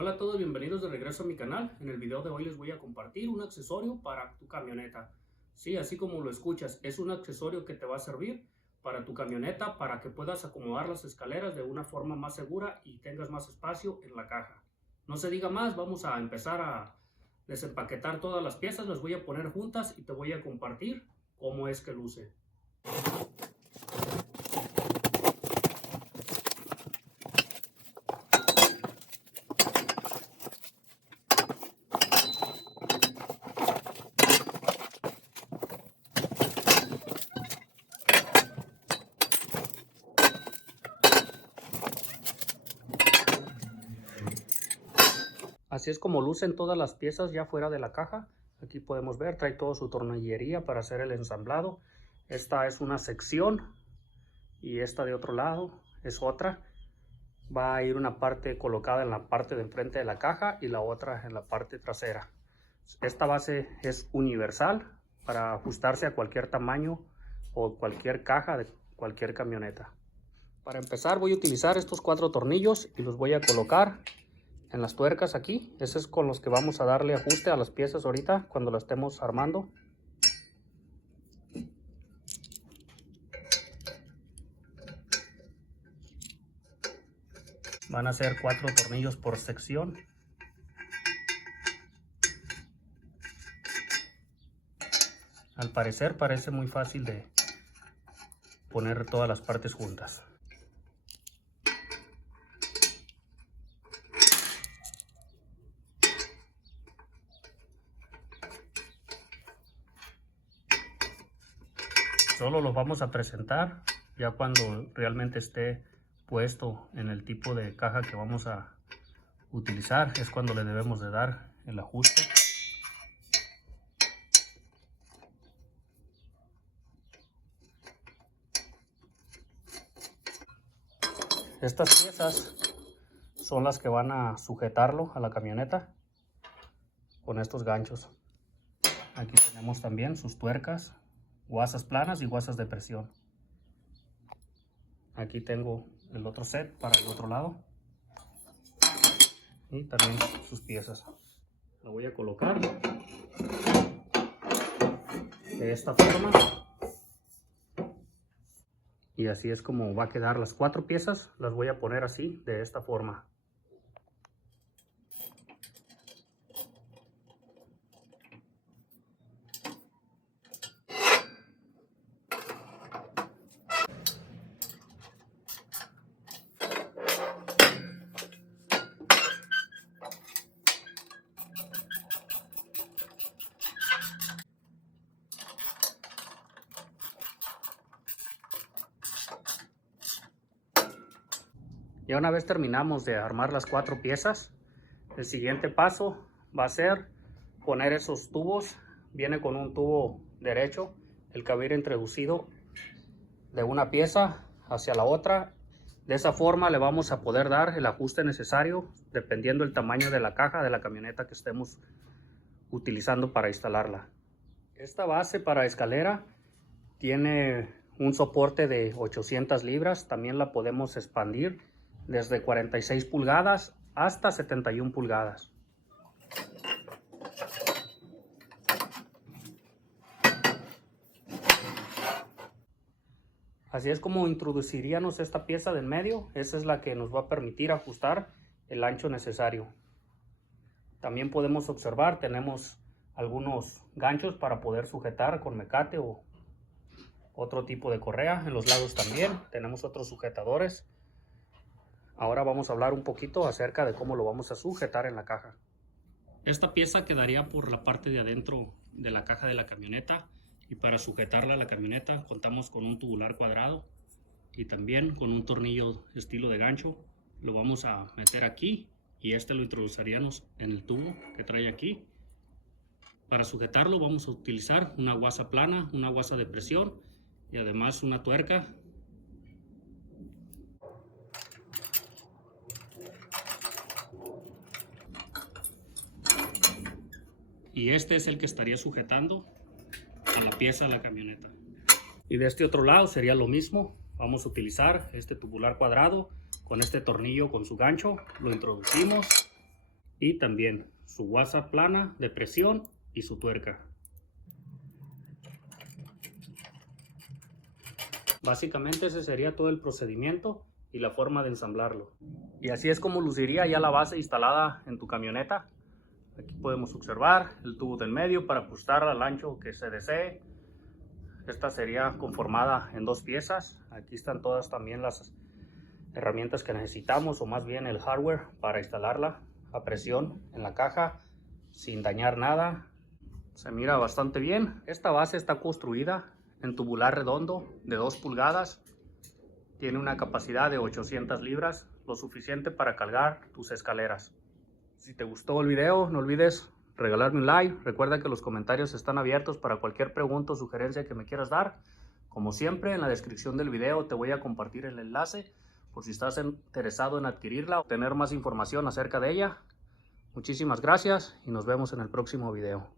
Hola a todos, bienvenidos de regreso a mi canal. En el video de hoy les voy a compartir un accesorio para tu camioneta. Sí, así como lo escuchas, es un accesorio que te va a servir para tu camioneta para que puedas acomodar las escaleras de una forma más segura y tengas más espacio en la caja. No se diga más, vamos a empezar a desempaquetar todas las piezas, las voy a poner juntas y te voy a compartir cómo es que luce. Así es como lucen todas las piezas ya fuera de la caja. Aquí podemos ver, trae toda su tornillería para hacer el ensamblado. Esta es una sección y esta de otro lado es otra. Va a ir una parte colocada en la parte de enfrente de la caja y la otra en la parte trasera. Esta base es universal para ajustarse a cualquier tamaño o cualquier caja de cualquier camioneta. Para empezar voy a utilizar estos 4 tornillos y los voy a colocar en las tuercas aquí. Ese es con los que vamos a darle ajuste a las piezas ahorita cuando las estemos armando. Van a ser 4 tornillos por sección. Al parecer parece muy fácil de poner todas las partes juntas. Solo los vamos a presentar ya cuando realmente esté puesto en el tipo de caja que vamos a utilizar. Es cuando le debemos de dar el ajuste. Estas piezas son las que van a sujetarlo a la camioneta con estos ganchos. Aquí tenemos también sus tuercas, guasas planas y guasas de presión. Aquí tengo el otro set para el otro lado y también sus piezas. La voy a colocar de esta forma y así es como va a quedar las 4 piezas. Las voy a poner así, de esta forma. Ya una vez terminamos de armar las 4 piezas, el siguiente paso va a ser poner esos tubos. Viene con un tubo derecho, el que va a ir introducido de una pieza hacia la otra. De esa forma le vamos a poder dar el ajuste necesario dependiendo del tamaño de la caja de la camioneta que estemos utilizando para instalarla. Esta base para escalera tiene un soporte de 800 libras. También la podemos expandir desde 46 pulgadas hasta 71 pulgadas. Así es como introduciríamos esta pieza del medio. Esa es la que nos va a permitir ajustar el ancho necesario. También podemos observar, tenemos algunos ganchos para poder sujetar con mecate o otro tipo de correa. En los lados también tenemos otros sujetadores. Ahora vamos a hablar un poquito acerca de cómo lo vamos a sujetar en la caja. Esta pieza quedaría por la parte de adentro de la caja de la camioneta, y para sujetarla a la camioneta contamos con un tubular cuadrado y también con un tornillo estilo de gancho. Lo vamos a meter aquí y este lo introduciríamos en el tubo que trae aquí. Para sujetarlo vamos a utilizar una guasa plana, una guasa de presión y además una tuerca. Y este es el que estaría sujetando a la pieza de la camioneta. Y de este otro lado sería lo mismo. Vamos a utilizar este tubular cuadrado con este tornillo con su gancho. Lo introducimos y también su guasa plana de presión y su tuerca. Básicamente ese sería todo el procedimiento y la forma de ensamblarlo. Y así es como luciría ya la base instalada en tu camioneta. Aquí podemos observar el tubo del medio para ajustar al ancho que se desee. Esta sería conformada en 2 piezas. Aquí están todas también las herramientas que necesitamos, o más bien el hardware para instalarla a presión en la caja sin dañar nada. Se mira bastante bien. Esta base está construida en tubular redondo de 2 pulgadas. Tiene una capacidad de 800 libras, lo suficiente para cargar tus escaleras. Si te gustó el video, no olvides regalarme un like. Recuerda que los comentarios están abiertos para cualquier pregunta o sugerencia que me quieras dar. Como siempre, en la descripción del video te voy a compartir el enlace por si estás interesado en adquirirla o tener más información acerca de ella. Muchísimas gracias y nos vemos en el próximo video.